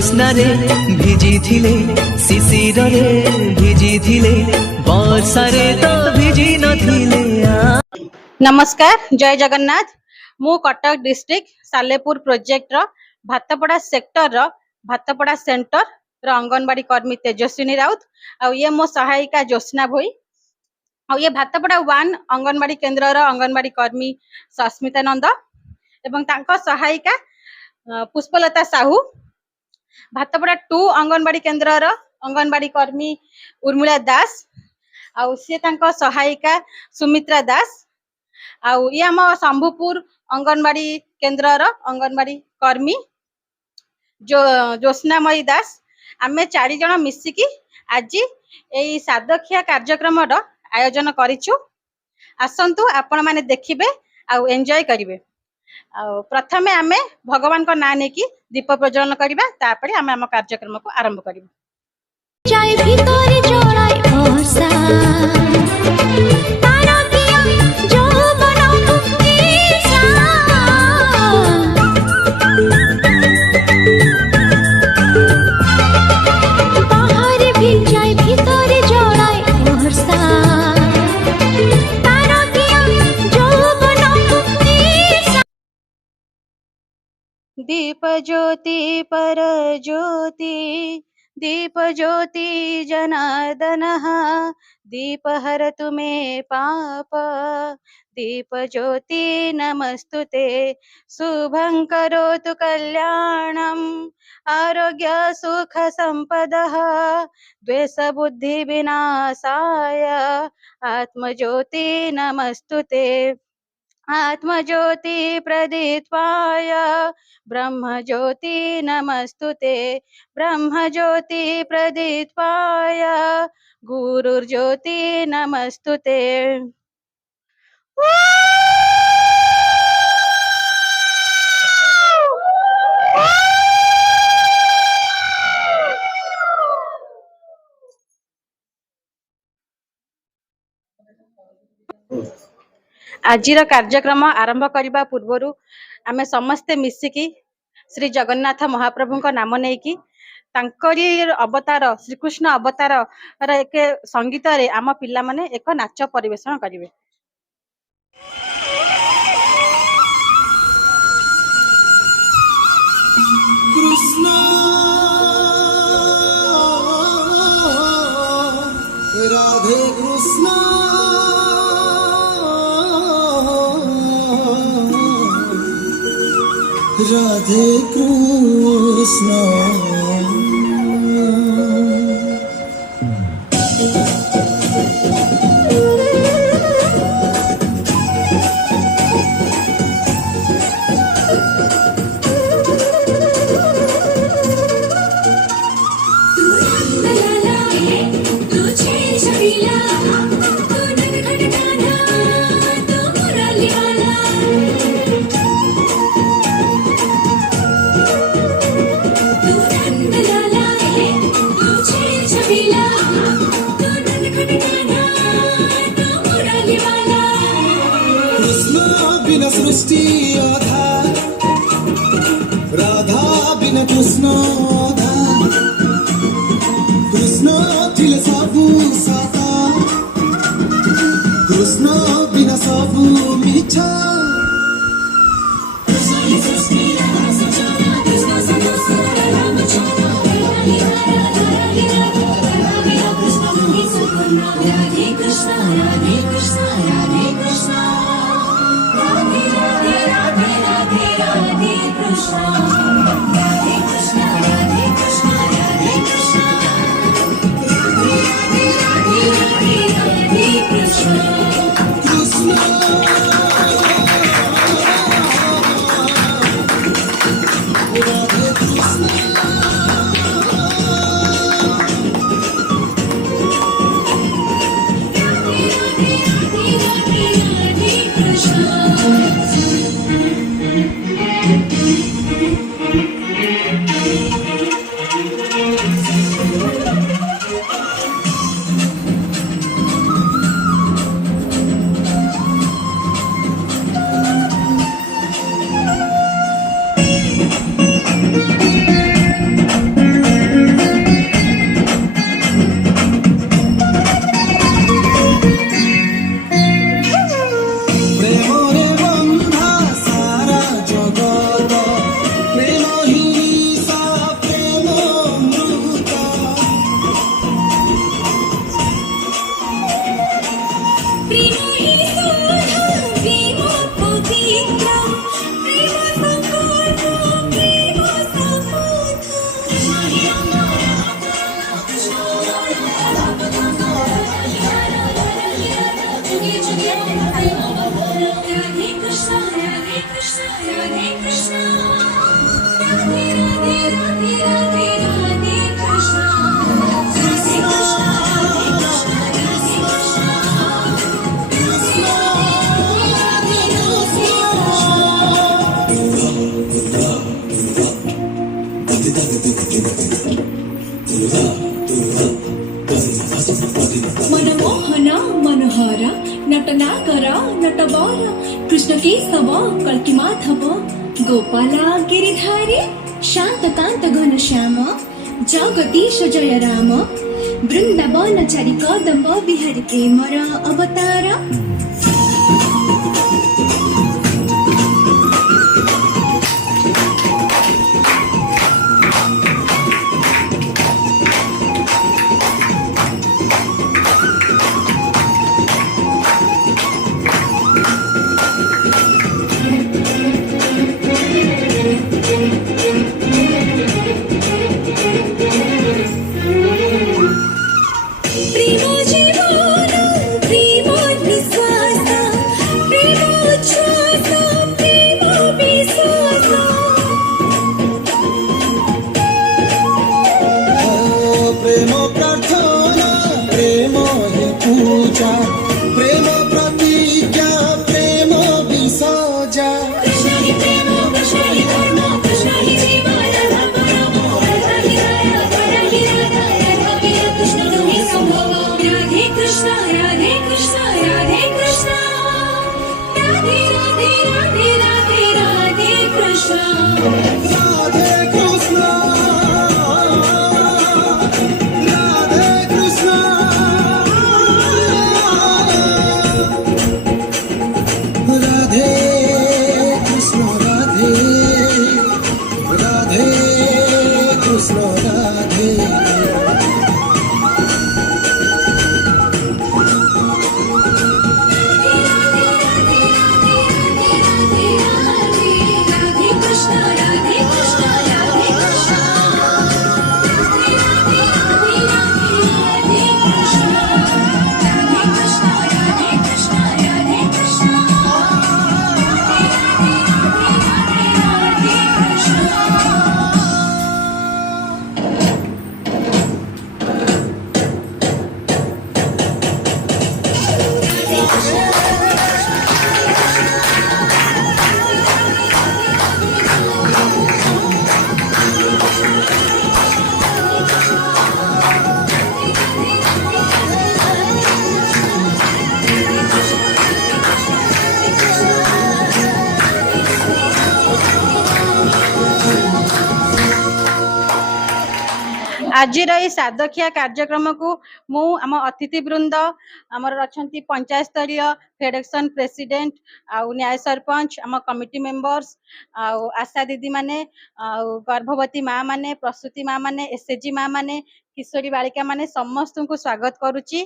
জ্যোৎস্নারে ভিজি থিলে শিশিরে ভিজি থিলে বর্ষারে তো ভিজি নথিলে। नमस्कार जय जगन्नाथ। मु कटक डिस्ट्रिक्ट सालेपुर प्रोजेक्ट रो भातपड़ा सेक्टर रो भातपड़ा सेंटर रो अंगनवाड़ी कर्मी तेजस्विनी राउत आ ये मो सहायिका ज्योत्सना भोई आ ये भातपड़ा 1 अंगनवाड़ी केंद्र रो अंगनवाड़ी कर्मी सस्मिता नंद एवं तांको सहायिका पुष्पलता साहू, भातपड़ा 2 अंगनवाड़ी केंद्र रो अंगनवाड़ी कर्मी उर्मिला दास आ से तांको सहायिका सुमित्रा दास आउ ये आम शंभुपुर अंगनवाड़ी केन्द्र अंगनवाड़ी कर्मी जो ज्योत्सनामयी दास आमे 4 जन मिसिकी आज यही सादखिया कार्यक्रम आयोजन करिछु। आसंतु आपण माने देखिबे आउ एंजॉय करिवे। प्रथमे आमे भगवान को नाम नेकी दीप प्रज्वलन करिबा, तापरे आमे आम कार्यक्रम को आरंभ करिबा। जाय भितरे जोड़ाय वर्षा दीप ज्योति पर ज्योति दीप ज्योति जनार्दन दीप हरतु मे पाप दीप ज्योति नमस्तुते शुभं करोतु कल्याणम् आरोग्य सुख संपदः द्वेष बुद्धि विनाशाय आत्मज्योति नमस्तुते आत्मज्योति प्रदीप्ताय ब्रह्म ज्योति नमस्तुते ब्रह्म ज्योति प्रदीप्ताय गुरुर्ज्योति नमस्तुते। आजिर कार्यक्रम आरंभ करने पूर्वर आमे समस्ते मिसिकी श्री जगन्नाथ महाप्रभु का नाम नेकी तांकरी अवतार श्रीकृष्ण अवतार एक संगीत रे आम पिला माने एक नाच परिवेषण करिवे। कृष्ण राधे कृष्ण राधे कृष्ण। बिना सृष्टि आधार राधा बिना कृष्ण आधार कृष्ण थिले सबु साता कृष्ण बिना सबु मिठा। राधे कृष्ण राधे कृष्ण राधे कृष्ण राधे राधे राधे राधे राधे कृष्ण राधे कृष्ण राधे कृष्ण राधे कृष्ण राधे राधे राधे राधे कृष्ण कृष्ण राधे कृष्ण। राधे राधे राधे राधे राधे कृष्णा राधे कृष्णा राधे कृष्णा राधे कृष्णा राधे राधे मनमोहन मनोहर नटनाकर नटवर कृष्ण केशव कल्की माधव गोपाला गिरिधारी शान्तकान्त घनश्याम जगदीश जय राम वृन्दावन चारि कदम्ब बिहारी प्रेमर अवतार प्रेम जीवन प्रेम निश्वास प्रेम उच्छ्वास प्रेम विश्वास प्रेम प्रार्थना प्रेम हि पूजा प्रेम प्रतिज्ञा प्रेम विसर्जा कृष्ण हि प्रेम कृष्ण हि धर्म कृष्ण हि जीवन राधा परम राधा हि राया राधा हि राधा राधा वीर कृष्ण हि संभव राधे कृष्ण राधे कृष्ण राधे कृष्ण राधे राधे राधे राधे राधे कृष्ण राधे कृष्ण राधे कृष्ण राधे कृष्ण राधे राधे कृष्ण राधे राधे कृष्ण राधे कृष्ण राधे कृष्ण राधे राधे राधे कृष्ण राधे कृष्ण राधे कृष्ण राधे कृष्ण राधे कृष्ण ଆଜିର ଏଇ ସାଦଖିଆ କାର୍ଯ୍ୟକ୍ରମକୁ ମୁଁ ଆମ ଅତିଥି ବୃନ୍ଦ ଆମର ଅଛନ୍ତି ପଞ୍ଚାୟତ ସ୍ତରୀୟ ଫେଡେରେସନ ପ୍ରେସିଡେଣ୍ଟ ଆଉ ନ୍ୟାୟ ସରପଞ୍ଚ ଆମ କମିଟି ମେମ୍ବର୍ସ ଆଉ ଆଶା ଦିଦି ମାନେ ଆଉ ଗର୍ଭବତୀ ମା ମାନେ ପ୍ରସୂତି ମା ମାନେ ଏସଏଚଜି ମା ମାନେ କିଶୋରୀ ବାଳିକା ମାନେ ସମସ୍ତଙ୍କୁ ସ୍ୱାଗତ କରୁଛି।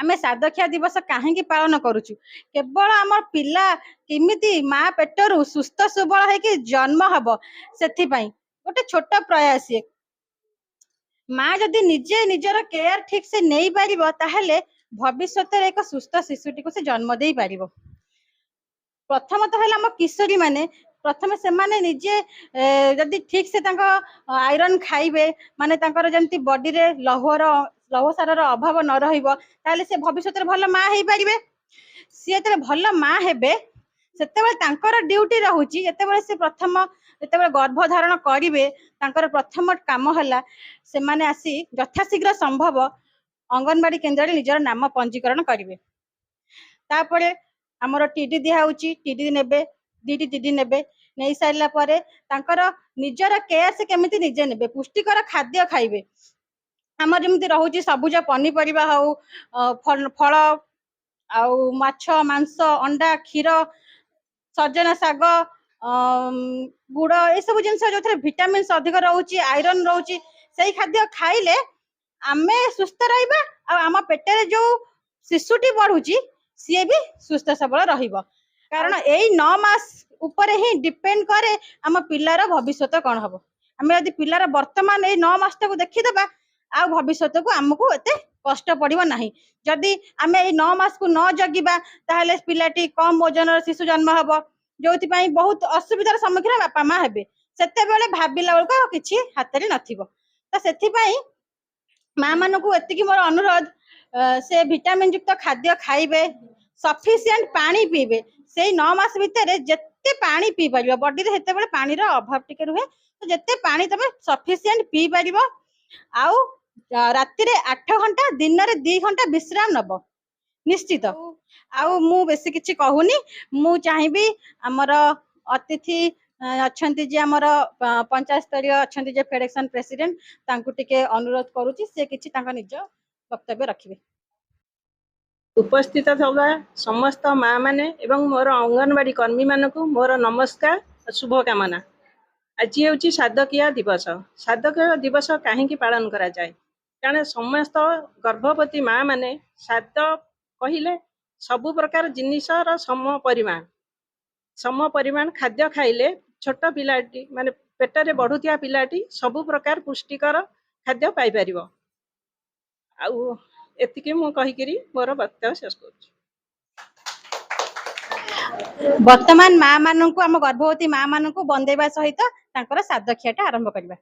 ଆମେ ସାଦଖିଆ ଦିବସ କାହିଁକି ପାଳନ କରୁଛୁ? କେବଳ ଆମର ପିଲା କେମିତି ମା ପେଟରୁ ସୁସ୍ଥ ସୁବଳ ହେଇକି ଜନ୍ମ ହବ ସେଥିପାଇଁ ଗୋଟେ ଛୋଟ ପ୍ରୟାସ। ମା ଯଦି ନିଜେ ନିଜର କେୟାର ଠିକ ସେ ନେଇ ପାରିବ ତାହେଲେ ଭବିଷ୍ୟତରେ ଏକ ସୁସ୍ଥ ଶିଶୁଟିକୁ ସେ ଜନ୍ମ ଦେଇ ପାରିବ। ପ୍ରଥମତଃ ହେଲା ଆମ କିଶୋରୀ ମାନେ ପ୍ରଥମେ ସେମାନେ ନିଜେ ଯଦି ଠିକ ସେ ତାଙ୍କ ଆଇରନ୍ ଖାଇବେ ମାନେ ତାଙ୍କର ଯେମିତି ବଡିରେ ଲୌହ ସାରର ଅଭାବ ନ ରହିବ ତାହେଲେ ସେ ଭବିଷ୍ୟତରେ ଭଲ ମା ହେଇପାରିବେ। ସିଏ ଯେତେବେଳେ ଭଲ ମା ହେବେ ସେତେବେଳେ ତାଙ୍କର ଡ୍ୟୁଟି ରହୁଛି ଯେତେବେଳେ ଗର୍ଭ ଧାରଣ କରିବେ ତାଙ୍କର ପ୍ରଥମ କାମ ହେଲା ସେମାନେ ଆସି ଯଥାଶୀଘ୍ର ସମ୍ଭବ ଅଙ୍ଗନବାଡି କେନ୍ଦ୍ରରେ ନିଜର ନାମ ପଞ୍ଜୀକରଣ କରିବେ। ତାପରେ ଆମର ଟିଡି ଦିଆ ହଉଛି, ଟିଡି ନେବେ, ଦିଟି ଟିଡି ନେବେ। ନେଇ ସାରିଲା ପରେ ତାଙ୍କର ନିଜର କେୟାର ସେ କେମିତି ନିଜେ ନେବେ, ପୁଷ୍ଟିକର ଖାଦ୍ୟ ଖାଇବେ। ଆମର ଯେମିତି ରହୁଛି ସବୁଜ ପନିପରିବା ହଉ ଫଳ ଆଉ ମାଛ ମାଂସ ଅଣ୍ଡା କ୍ଷୀର ସଜନା ଶାଗ ଗୁଡ ଏସବୁ ଜିନିଷ ଯୋଉଥିରେ ଭିଟାମିନ୍ସ ଅଧିକ ରହୁଛି ଆଇରନ୍ ରହୁଛି ସେଇ ଖାଦ୍ୟ ଖାଇଲେ ଆମେ ସୁସ୍ଥ ରହିବା ଆଉ ଆମ ପେଟରେ ଯୋଉ ଶିଶୁଟି ବଢୁଛି ସିଏ ବି ସୁସ୍ଥ ସବଳ ରହିବ। କାରଣ ଏଇ 9 ମାସ ଉପରେ ହିଁ ଡିପେଣ୍ଡ କରେ ଆମ ପିଲାର ଭବିଷ୍ୟତ କଣ ହବ। ଆମେ ଯଦି ପିଲାର ବର୍ତ୍ତମାନ ଏଇ 9 ମାସଟାକୁ ଦେଖିଦବା ଆଉ ଭବିଷ୍ୟତକୁ ଆମକୁ ଏତେ କଷ୍ଟ ପଡିବ ନାହିଁ। ଯଦି ଆମେ ଏଇ 9 ମାସକୁ ନ ଜଗିବା ତାହେଲେ ପିଲାଟି କମ ଓଜନର ଶିଶୁ ଜନ୍ମ ହବ, ଯୋଉଥିପାଇଁ ବହୁତ ଅସୁବିଧାର ସମ୍ମୁଖୀନ ବାପା ମା ହେବେ। ସେତେବେଳେ ଭାବିଲା ବେଳକୁ ଆଉ କିଛି ହାତରେ ନଥିବ। ତ ସେଥିପାଇଁ ମା ମାନଙ୍କୁ ଏତିକି ମୋର ଅନୁରୋଧ, ସେ ଭିଟାମିନ ଯୁକ୍ତ ଖାଦ୍ୟ ଖାଇବେ, ସଫିସିଏଣ୍ଟ ପାଣି ପିଇବେ। ସେଇ 9 ମାସ ଭିତରେ ଯେତେ ପାଣି ପିଇ ପାରିବ, ବଡିରେ ସେତେବେଳେ ପାଣିର ଅଭାବ ଟିକେ ରୁହେ, ତ ଯେତେ ପାଣି ତମେ ସଫିସିଏଣ୍ଟ ପିଇ ପାରିବ। ଆଉ ରାତିରେ 8 ଘଣ୍ଟା, ଦିନରେ 2 ଘଣ୍ଟା ବିଶ୍ରାମ ନବ ନିଶ୍ଚିତ। ଆଉ ମୁଁ ବେଶୀ କିଛି କହୁନି, ମୁଁ ଚାହିଁବି ଆମର ଅତିଥି ଅଛନ୍ତି ଯେ ଆମର ପଞ୍ଚାୟତ ସ୍ତରୀୟ ଅଛନ୍ତି ଯେ ଫେଡେରେସନ ପ୍ରେସିଡେଣ୍ଟ, ତାଙ୍କୁ ଟିକେ ଅନୁରୋଧ କରୁଛି ସେ କିଛି ତାଙ୍କ ନିଜ ବକ୍ତବ୍ୟ ରଖିବେ। ଉପସ୍ଥିତ ଥିବା ସମସ୍ତ ମା ମାନେ ଏବଂ ମୋର ଅଙ୍ଗନବାଡ଼ି କର୍ମୀମାନଙ୍କୁ ମୋର ନମସ୍କାର ଓ ଶୁଭକାମନା। ଆଜି ହେଉଛି ସାଧକିଆ ଦିବସ। ସାଧକିଆ ଦିବସ କାହିଁକି ପାଳନ କରାଯାଏ? କାରଣ ସମସ୍ତ ଗର୍ଭବତୀ ମା ମାନେ ସାଧ କହିଲେ ସବୁ ପ୍ରକାର ଜିନିଷର ସମ ପରିମାଣ ଖାଦ୍ୟ ଖାଇଲେ ଛୋଟ ପିଲାଟି ମାନେ ପେଟରେ ବଢୁଥିବା ପିଲାଟି ସବୁ ପ୍ରକାର ପୁଷ୍ଟିକର ଖାଦ୍ୟ ପାଇପାରିବ। ଆଉ ଏତିକି ମୁଁ କହିକିରି ମୋର ବକ୍ତବ୍ୟ ଶେଷ କରୁଛି। ବର୍ତ୍ତମାନ ମା ମାନଙ୍କୁ, ଆମ ଗର୍ଭବତୀ ମା ମାନଙ୍କୁ ବନ୍ଦେଇବା ସହିତ ତାଙ୍କର ସାଧଖିଆଟା ଆରମ୍ଭ କରିବା।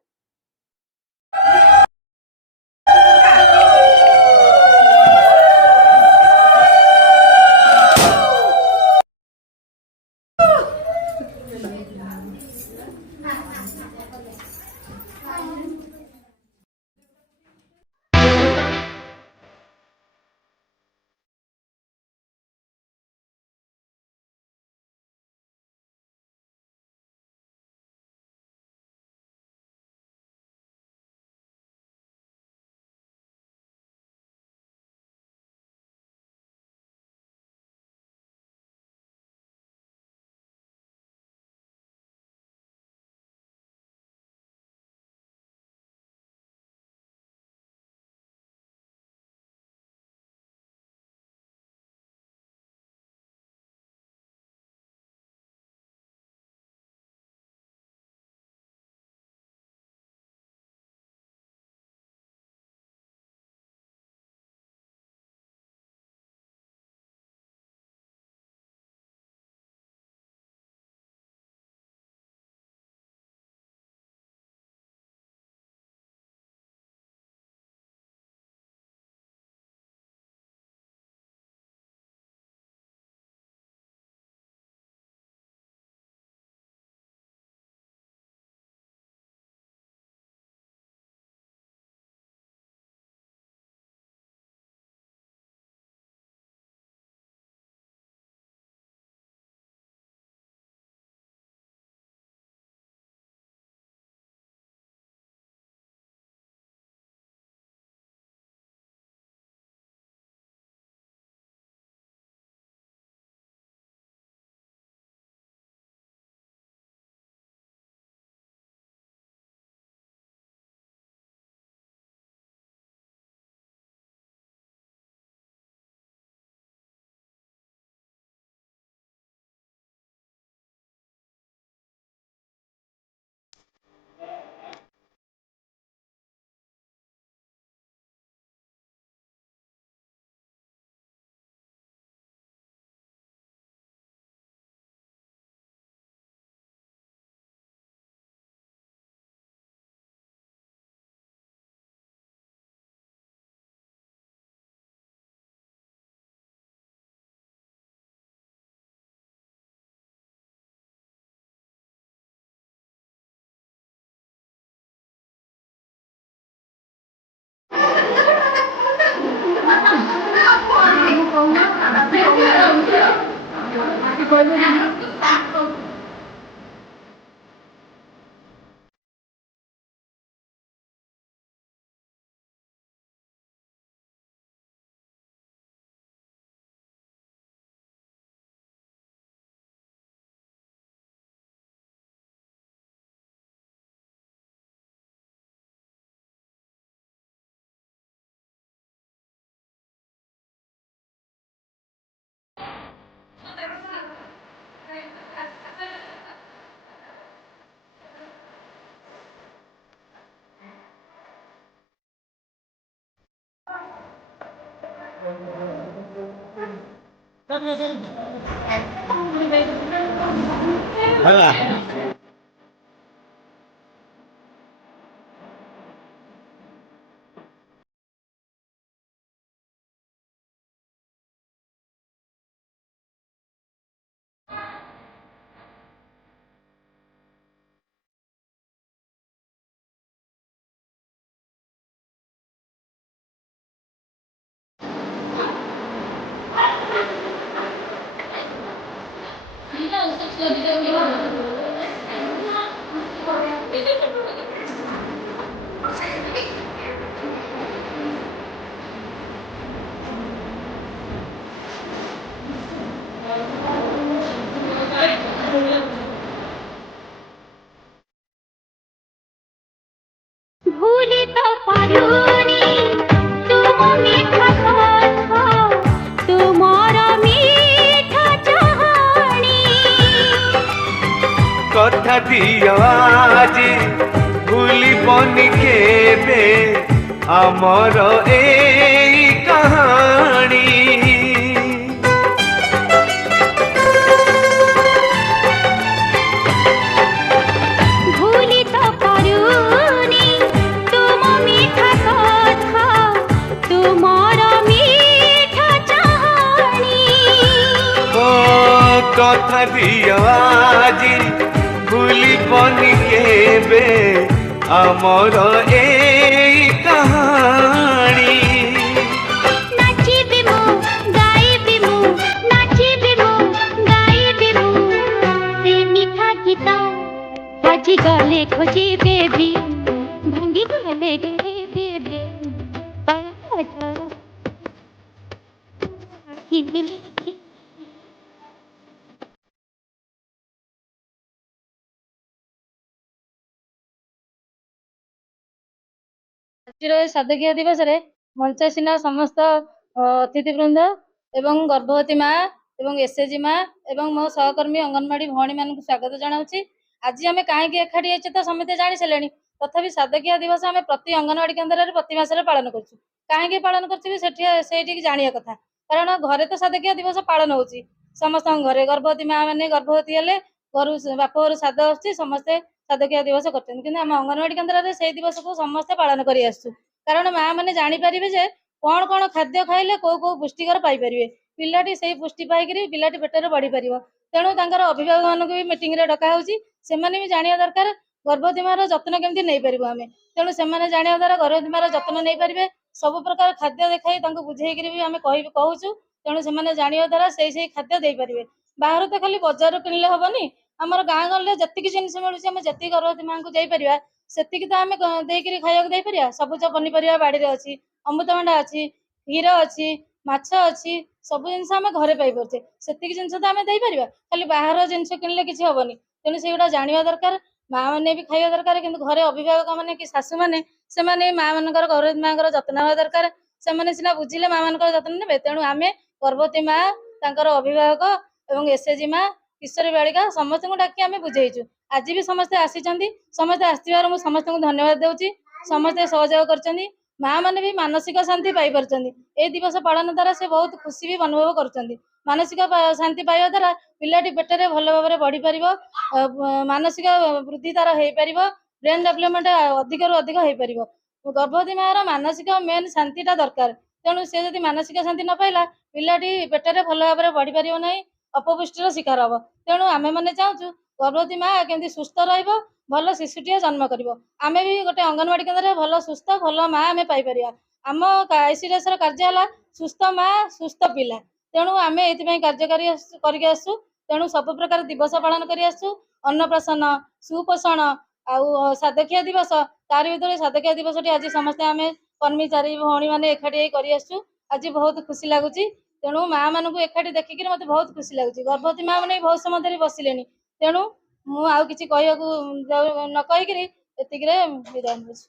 ହେଲା ভুলি তো পারুনি তুম মিঠা কথা তোমার মিঠা চাহানি কথা দিও আজি ভুলিবনি কেবে আমার এই কাহানি ভুলি তো পারুনি তুম মিঠা কথা তোমার মিঠা চাহানি ও কথা দিও আজি ভুলিবনি কেবে আমার এই কাহানি নাচিবি মু গাইবি মু নাচিবি মু গাইবি মু সে মিঠা গীত আজি গলে খোঁজি বেবি ভাঙ্গি গলে রে বেবি ଆଜିର ଏ ସାଧକୀୟ ଦିବସରେ ମଞ୍ଚାସୀନ ସମସ୍ତ ଅତିଥିବୃନ୍ଦ ଏବଂ ଗର୍ଭବତୀ ମା ଏବଂ ଏସଏଚଜି ମା ଏବଂ ମୋ ସହକର୍ମୀ ଅଙ୍ଗନବାଡି ଭଉଣୀମାନଙ୍କୁ ସ୍ୱାଗତ ଜଣାଉଛି। ଆଜି ଆମେ କାହିଁକି ଏକାଠି ହେଇଛେ ତ ସମସ୍ତେ ଜାଣି ସାରିଲେଣି। ତଥାପି ସାଧକୀୟ ଦିବସ ଆମେ ପ୍ରତି ଅଙ୍ଗନବାଡି କେନ୍ଦ୍ରରେ ପ୍ରତି ମାସରେ ପାଳନ କରୁଛୁ। କାହିଁକି ପାଳନ କରୁଛୁ ବି ସେଇଠିକି ଜାଣିବା କଥା। କାରଣ ଘରେ ତ ସାଧକୀୟ ଦିବସ ପାଳନ ହଉଛି ସମସ୍ତଙ୍କ ଘରେ। ଗର୍ଭବତୀ ମା ମାନେ ଗର୍ଭବତୀ ହେଲେ ଘରୁ ବାପ ଘରୁ ସାଧ ଆସୁଛି, ସମସ୍ତେ ସାଧକୀୟ ଦିବସ କରୁଛନ୍ତି। କିନ୍ତୁ ଆମ ଅଙ୍ଗନବାଡି କେନ୍ଦ୍ରରେ ସେଇ ଦିବସକୁ ସମସ୍ତେ ପାଳନ କରି ଆସୁଛୁ। କାରଣ ମା ମାନେ ଜାଣିପାରିବେ ଯେ କଣ କଣ ଖାଦ୍ୟ ଖାଇଲେ କୋଉ କୋଉ ପୁଷ୍ଟିକର ପାଇପାରିବେ, ପିଲାଟି ସେଇ ପୁଷ୍ଟି ପାଇକିରି ପିଲାଟି ପେଟରେ ବଢି ପାରିବ। ତେଣୁ ତାଙ୍କର ଅଭିଭାବକ ମାନଙ୍କୁ ବି ମିଟିଂରେ ଡକା ହଉଛି। ସେମାନେ ବି ଜାଣିବା ଦରକାର ଗର୍ଭବତୀ ମାର ଯତ୍ନ କେମିତି ନେଇପାରିବୁ ଆମେ। ତେଣୁ ସେମାନେ ଜାଣିବା ଦ୍ୱାରା ଗର୍ଭବତୀ ମାର ଯତ୍ନ ନେଇପାରିବେ। ସବୁ ପ୍ରକାର ଖାଦ୍ୟ ଦେଖାଇ ତାଙ୍କୁ ବୁଝେଇକିରି ବି ଆମେ କହୁଛୁ। ତେଣୁ ସେମାନେ ଜାଣିବା ଦ୍ୱାରା ସେଇ ଖାଦ୍ୟ ଦେଇପାରିବେ। ବାହାରୁ ତ ଖାଲି ବଜାରରୁ କିଣିଲେ ହବନି। ଆମର ଗାଁ ଗହଳିରେ ଯେତିକି ଜିନିଷ ମିଳୁଛି ଆମେ ଯେତିକି ଗର୍ଭବତୀ ମାଙ୍କୁ ଦେଇପାରିବା ସେତିକି ତ ଆମେ ଦେଇକିରି ଖାଇବାକୁ ଦେଇପାରିବା। ସବୁଜ ପନିପରିବା ବାଡିରେ ଅଛି, ଅମୃତଭଣ୍ଡା ଅଛି, କ୍ଷୀର ଅଛି, ମାଛ ଅଛି, ସବୁ ଜିନିଷ ଆମେ ଘରେ ପାଇପାରୁଛେ। ସେତିକି ଜିନିଷ ତ ଆମେ ଦେଇପାରିବା। ଖାଲି ବାହାର ଜିନିଷ କିଣିଲେ କିଛି ହବନି। ତେଣୁ ସେଗୁଡା ଜାଣିବା ଦରକାର। ମା ମାନେ ବି ଖାଇବା ଦରକାର। କିନ୍ତୁ ଘରେ ଅଭିଭାବକ ମାନେ କି ଶାଶୁ ମାନେ ସେମାନେ ମା ମାନଙ୍କର ଗର୍ଭବତୀ ମାଙ୍କର ଯତ୍ନ ନେବା ଦରକାର। ସେମାନେ ସିନା ବୁଝିଲେ ମା ମାନଙ୍କର ଯତ୍ନ ନେବେ। ତେଣୁ ଆମେ ଗର୍ଭବତୀ ମା, ତାଙ୍କର ଅଭିଭାବକ ଏବଂ ଏସଏଚଜି ମା, କିଶୋରୀ ବାଳିକା ସମସ୍ତଙ୍କୁ ଡାକି ଆମେ ବୁଝେଇଛୁ। ଆଜି ବି ସମସ୍ତେ ଆସିଛନ୍ତି। ସମସ୍ତେ ଆସିଥିବାରୁ ମୁଁ ସମସ୍ତଙ୍କୁ ଧନ୍ୟବାଦ ଦେଉଛି। ସମସ୍ତେ ସହଯୋଗ କରିଛନ୍ତି। ମା ମାନେ ବି ମାନସିକ ଶାନ୍ତି ପାଇପାରୁଛନ୍ତି। ଏଇ ଦିବସ ପାଳନ ଦ୍ୱାରା ସେ ବହୁତ ଖୁସି ବି ଅନୁଭବ କରୁଛନ୍ତି। ମାନସିକ ଶାନ୍ତି ପାଇବା ଦ୍ୱାରା ପିଲାଟି ପେଟରେ ଭଲ ଭାବରେ ବଢି ପାରିବ, ମାନସିକ ବୃଦ୍ଧି ତାର ହେଇପାରିବ, ବ୍ରେନ ଡେଭଲପମେଣ୍ଟ ଅଧିକରୁ ଅଧିକ ହେଇପାରିବ। ଗର୍ଭବତୀ ମାର ମାନସିକ ମେନ୍ ଶାନ୍ତିଟା ଦରକାର। ତେଣୁ ସେ ଯଦି ମାନସିକ ଶାନ୍ତି ନ ପାଇଲା ପିଲାଟି ପେଟରେ ଭଲ ଭାବରେ ବଢି ପାରିବ ନାହିଁ, ଅପପୁଷ୍ଟିର ଶିକାର ହବ। ତେଣୁ ଆମେ ମାନେ ଚାହୁଁଛୁ ଗର୍ଭବତୀ ମା କେମିତି ସୁସ୍ଥ ରହିବ, ଭଲ ଶିଶୁଟିଏ ଜନ୍ମ କରିବ। ଆମେ ବି ଗୋଟେ ଅଙ୍ଗନବାଡି କେନ୍ଦ୍ରରେ ଭଲ ସୁସ୍ଥ ଭଲ ମା ଆମେ ପାଇପାରିବା। ଆମ ICDSର କାର୍ଯ୍ୟ ହେଲା ସୁସ୍ଥ ମା ସୁସ୍ଥ ପିଲା। ତେଣୁ ଆମେ ଏଇଥିପାଇଁ କାର୍ଯ୍ୟକାରୀ କରିକି ଆସୁଛୁ। ତେଣୁ ସବୁ ପ୍ରକାର ଦିବସ ପାଳନ କରି ଆସୁଛୁ। ଅନ୍ନପ୍ରାଶନ, ସୁପୋଷଣ ଆଉ ସାଧକୀୟ ଦିବସ। ତାରି ଭିତରେ ସାଧକୀୟ ଦିବସଟି ଆଜି ସମସ୍ତେ ଆମେ କର୍ମଚାରୀ ଭଉଣୀ ମାନେ ଏକାଠି ହେଇ କରି ଆସୁଛୁ। ଆଜି ବହୁତ ଖୁସି ଲାଗୁଛି। ତେଣୁ ମା ମାନଙ୍କୁ ଏକାଠି ଦେଖିକିରି ମତେ ବହୁତ ଖୁସି ଲାଗୁଛି। ଗର୍ଭବତୀ ମା ମାନେ ବହୁତ ସମୟ ଧରି ବସିଲେଣି। ତେଣୁ ମୁଁ ଆଉ କିଛି କହିବାକୁ ନ କହିକିରି ଏତିକିରେ ବିଦାୟ ନେଉଛି।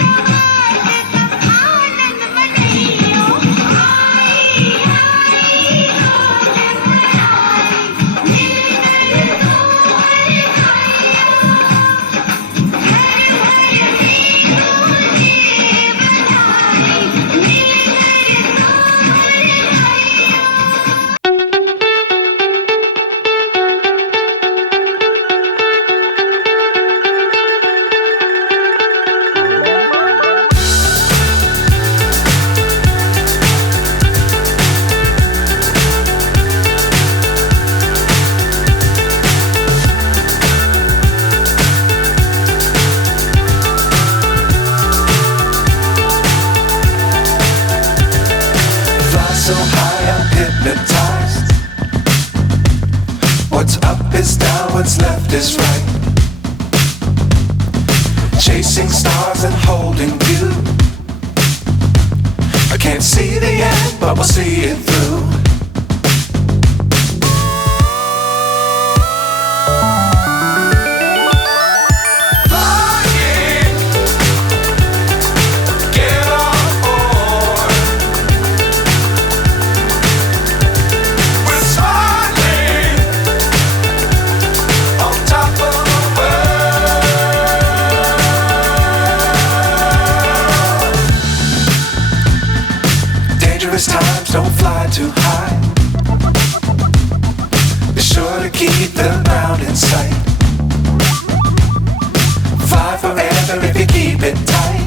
Thank you. so high I'm hypnotized. What's up is down, what's left is right. Chasing stars and holding you. I can't see the end, but we'll see it through. Flying, get on board. We're smiling on top of the world. Dangerous times, don't fly too high. Be sure to keep the ground in sight. Fly forever if you keep it tight.